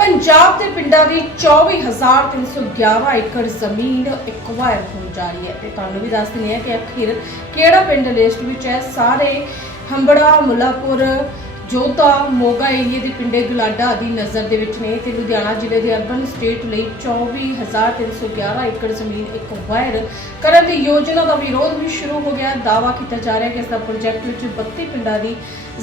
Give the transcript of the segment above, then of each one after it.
ਪੰਜਾਬ ਦੇ ਪਿੰਡਾਂ ਦੀ 24311 ਏਕੜ ਜ਼ਮੀਨ ਐਕਵਾਇਰ ਹੋਣ ਜਾ ਰਹੀ ਹੈ ਤੇ ਤੁਹਾਨੂੰ ਵੀ ਦੱਸ ਦਿੰਦੇ ਹਾਂ ਕਿ ਅਖੀਰ ਕਿਹੜਾ ਪਿੰਡ ਲਿਸਟ ਵਿੱਚ ਹੈ? ਸਾਰੇ ਹੰਬੜਾ, ਮੁਲਾਪੁਰ ਜੋ ਜੋਧਾ ਮੋਗਾ ਏਰੀਏ ਦੇ ਪਿੰਡੇ ਗੁਲਾਡਾ ਆਦਿ ਨਜ਼ਰ ਦੇ ਵਿੱਚ ਨੇ ਤੇ ਲੁਧਿਆਣਾ ਜ਼ਿਲ੍ਹੇ ਦੇ ਅਰਬਨ ਸਟੇਟ ਲਈ 24311 ਏਕੜ ਜ਼ਮੀਨ ਐਕਵਾਇਰ ਕਰਨ ਦੀ ਯੋਜਨਾ ਦਾ ਵਿਰੋਧ ਵੀ ਸ਼ੁਰੂ ਹੋ ਗਿਆ। ਦਾਵਾ ਕੀਤਾ ਜਾ ਰਿਹਾ ਕਿ ਇਸ ਦਾ ਪ੍ਰੋਜੈਕਟ ਵਿੱਚ 32 ਪਿੰਡਾਂ ਦੀ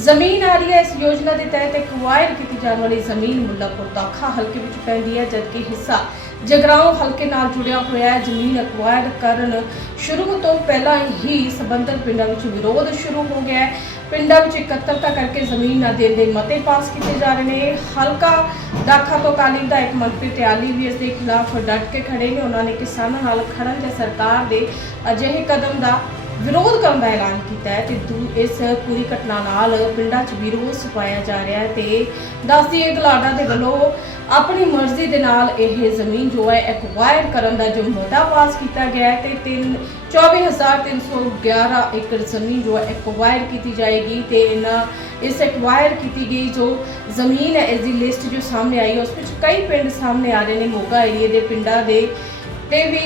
ਜ਼ਮੀਨ ਆ ਰਹੀ ਹੈ। ਇਸ ਯੋਜਨਾ ਦੇ ਤਹਿਤ ਐਕਵਾਇਰ ਕੀਤੀ ਜਾਣ ਵਾਲੀ ਜ਼ਮੀਨ ਮੁੱਲਾਪੁਰ ਦਾਖਾ ਹਲਕੇ ਵਿੱਚ ਪੈਂਦੀ ਹੈ, ਜਦਕਿ ਹਿੱਸਾ ਜਗਰਾਉਂ ਹਲਕੇ ਨਾਲ ਜੁੜਿਆ ਹੋਇਆ ਹੈ, ਜ਼ਮੀਨ ਐਕਵਾਇਰ ਕਰਨ ਸ਼ੁਰੂ ਤੋਂ ਪਹਿਲਾਂ ਹੀ ਸਬੰਧਤ ਪਿੰਡਾਂ ਵਿੱਚ ਵਿਰੋਧ ਸ਼ੁਰੂ ਹੋ ਗਿਆ ਹੈ। ਪਿੰਡਾਂ ਵਿੱਚ ਇਕੱਤਰਤਾ ਕਰਕੇ ਜ਼ਮੀਨ ਨਾ ਦੇਣ ਦੇ ਮਤੇ ਪਾਸ ਕੀਤੇ ਜਾ ਰਹੇ ਨੇ। ਹਲਕਾ ਦਾਖਾ ਤੋਂ ਅਕਾਲੀ ਵਿਧਾਇਕ ਮਨਪ੍ਰੀਤ ਤਿਆਲੀ ਵੀ ਇਸ ਦੇ ਖਿਲਾਫ ਡਟ ਕੇ ਖੜੇ ਨੇ। ਉਹਨਾਂ ਨੇ ਕਿਸਾਨਾਂ ਨਾਲ ਖੜਨ ਜਾਂ ਸਰਕਾਰ ਦੇ ਅਜਿਹੇ ਕਦਮ ਦਾ ਵਿਰੋਧ ਕਰਨ ਦਾ ਐਲਾਨ ਕੀਤਾ ਹੈ। ਤੇ ਦੂ ਇਸ ਪੂਰੀ ਘਟਨਾ ਨਾਲ ਪਿੰਡਾਂ 'ਚ ਵੀ ਰੋਸ ਪਾਇਆ ਜਾ ਰਿਹਾ ਹੈ ਤੇ ਦੱਸਦੀ ਹੈ ਗਲਾਡਾ ਦੇ ਵੱਲੋਂ ਆਪਣੀ ਮਰਜ਼ੀ ਦੇ ਨਾਲ ਇਹ ਜ਼ਮੀਨ ਜੋ ਹੈ ਐਕਵਾਇਰ ਕਰਨ ਦਾ ਜੋ ਮਤਾ ਪਾਸ ਕੀਤਾ ਗਿਆ ਹੈ ਤੇ ਤਿੰਨ 24311 ਏਕੜ ਜ਼ਮੀਨ ਜੋ ਹੈ ਐਕਵਾਇਰ ਕੀਤੀ ਜਾਏਗੀ ਤੇ ਇਹਨਾਂ ਇਸ ਐਕਵਾਇਰ ਕੀਤੀ ਗਈ ਜੋ ਜ਼ਮੀਨ ਹੈ, ਇਸ ਦੀ ਲਿਸਟ ਜੋ ਸਾਹਮਣੇ ਆਈ ਹੈ, ਉਸ ਵਿੱਚ ਕਈ ਪਿੰਡ ਸਾਹਮਣੇ ਆ ਰਹੇ ਨੇ। ਮੋਗਾ ਏਰੀਏ ਦੇ ਪਿੰਡਾਂ ਦੇ ਤੇ ਵੀ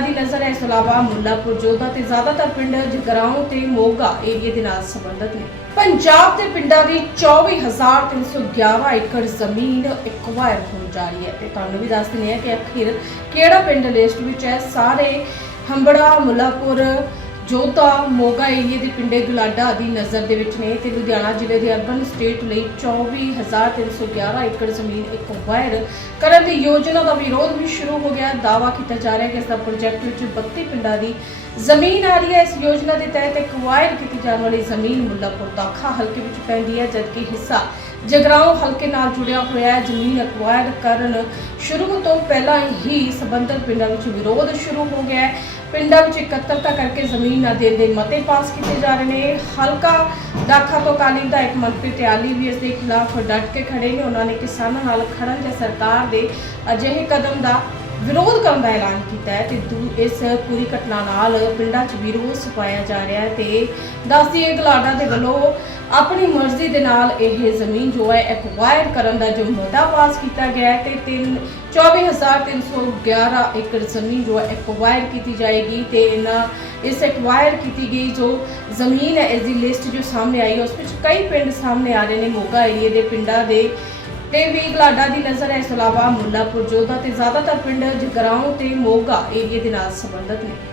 ਦੀ ਨਜ਼ਰ ਇਸ ਇਲਾਵਾ ਮੁੱਲਾਪੁਰ ਜੋਧਾ ਤੇ ਜ਼ਿਆਦਾਤਰ ਪਿੰਡ ਜਗਰਾਉਂ ਤੇ ਮੋਗਾ ਏਰੀਏ ਦੇ ਨਾਲ ਸੰਬੰਧਿਤ ਨੇ। ਪੰਜਾਬ ਦੇ ਪਿੰਡਾਂ ਦੀ 24311 ਏਕੜ ਜ਼ਮੀਨ ਐਕਵਾਇਰ ਹੋਣ ਜਾ ਰਹੀ ਹੈ ਤੇ ਤੁਹਾਨੂੰ ਵੀ ਦੱਸ ਦਿੰਦੇ ਹਾਂ ਕਿ ਅਖੀਰ ਕਿਹੜਾ ਪਿੰਡ ਲਿਸਟ ਵਿੱਚ ਹੈ? ਸਾਰੇ ਹੰਬੜਾ, ਮੁੱਲਾਪੁਰ ਜੋਧਾ, ਮੋਗਾ ਏਰੀਏ ਦੇ ਪਿੰਡੇ ਗਲਾਡਾ ਆਦਿ ਨਜ਼ਰ ਦੇ ਵਿੱਚ ਨੇ ਤੇ ਲੁਧਿਆਣਾ ਜ਼ਿਲ੍ਹੇ ਦੇ ਅਰਬਨ ਸਟੇਟ ਲਈ 24311 ਏਕੜ ਜ਼ਮੀਨ ਐਕਵਾਇਰ ਕਰਨ ਦੀ ਯੋਜਨਾ ਦਾ ਵਿਰੋਧ ਵੀ ਸ਼ੁਰੂ ਹੋ ਗਿਆ। ਦਾਵਾ ਕੀਤਾ ਜਾ ਰਿਹਾ ਹੈ ਕਿ ਇਸ ਦਾ ਪ੍ਰੋਜੈਕਟ ਵਿੱਚ 32 ਪਿੰਡਾਂ ਦੀ ਜ਼ਮੀਨ ਆ ਰਹੀ ਹੈ। ਇਸ ਯੋਜਨਾ ਦੇ ਤਹਿਤ ਐਕਵਾਇਰ ਕੀਤੀ ਜਾਣ ਵਾਲੀ ਜ਼ਮੀਨ ਮੁੱਲਾਪੁਰ ਦਾਖਾ ਹਲਕੇ ਵਿੱਚ ਪੈਂਦੀ ਹੈ, ਜਦਕਿ ਹਿੱਸਾ ਜਗਰਾਓ ਹਲਕੇ ਨਾਲ ਜੁੜਿਆ ਹੋਇਆ ਹੈ। ਜ਼ਮੀਨ ਅਕਵਾਇਰ ਕਰਨ ਸ਼ੁਰੂ ਤੋਂ ਪਹਿਲਾਂ ਹੀ ਸਬੰਧਤ ਪਿੰਡਾਂ ਵਿੱਚ ਵਿਰੋਧ ਸ਼ੁਰੂ ਹੋ ਗਿਆ ਹੈ। ਪਿੰਡਾਂ ਵਿੱਚ ਇਕੱਤਰਤਾ ਕਰਕੇ ਜ਼ਮੀਨ ਨਾ ਦੇਣ ਦੇ ਮਤੇ ਪਾਸ ਕੀਤੇ ਜਾ ਰਹੇ ਨੇ। ਹਲਕਾ ਦਾਖਾ ਤੋਂ ਅਕਾਲੀ ਵਿਧਾਇਕ ਮਨਪ੍ਰੀਤ ਆਲੀ ਵੀ ਇਸ ਦੇ ਖਿਲਾਫ ਡਟ ਕੇ ਖੜੇ ਨੇ। ਉਹਨਾਂ ਨੇ ਕਿਸਾਨਾਂ ਨਾਲ ਖੜਨ ਜਾਂ ਸਰਕਾਰ ਦੇ ਅਜਿਹੇ ਕਦਮ ਦਾ ਵਿਰੋਧ ਕਰਨ ਦਾ ਐਲਾਨ ਕੀਤਾ ਹੈ ਤੇ ਦੂ ਇਸ ਪੂਰੀ ਘਟਨਾ ਨਾਲ ਪਿੰਡਾਂ 'ਚ ਵੀ ਰੋਸ ਪਾਇਆ ਜਾ ਰਿਹਾ ਹੈ ਤੇ ਦੱਸਦੀ ਹੈ ਗਲਾਡਾ ਦੇ ਵੱਲੋਂ ਆਪਣੀ ਮਰਜ਼ੀ ਦੇ ਨਾਲ ਇਹ ਜ਼ਮੀਨ ਜੋ ਹੈ ਐਕਵਾਇਰ ਕਰਨ ਦਾ ਜੋ ਮਤਾ ਪਾਸ ਕੀਤਾ ਗਿਆ ਹੈ ਤੇ ਤਿੰਨ 24311 ਏਕੜ ਜ਼ਮੀਨ ਜੋ ਹੈ ਐਕਵਾਇਰ ਕੀਤੀ ਜਾਏਗੀ ਤੇ ਇਹਨਾਂ, ਇਸ ਐਕਵਾਇਰ ਕੀਤੀ ਗਈ ਜੋ ਜ਼ਮੀਨ ਹੈ, ਇਸ ਦੀ ਲਿਸਟ ਜੋ ਸਾਹਮਣੇ ਆਈ ਹੈ, ਉਸ ਵਿੱਚ ਕਈ ਪਿੰਡ ਸਾਹਮਣੇ ਆ ਰਹੇ ਨੇ, ਮੋਗਾ ਏਰੀਏ ਦੇ ਪਿੰਡਾਂ ਦੇ ਤੇ ਵੀ ਗਲਾਡਾ ਦੀ ਨਜ਼ਰ ਹੈ, ਇਸ ਤੋਂ ਇਲਾਵਾ ਮੁੱਲਾਪੁਰ, ਜੋਧਾ ਤੇ ਜ਼ਿਆਦਾਤਰ ਪਿੰਡ ਜਗਰਾਉਂ ਤੇ ਮੋਗਾ ਏਰੀਏ ਦੇ ਨਾਲ ਸੰਬੰਧਿਤ ਨੇ।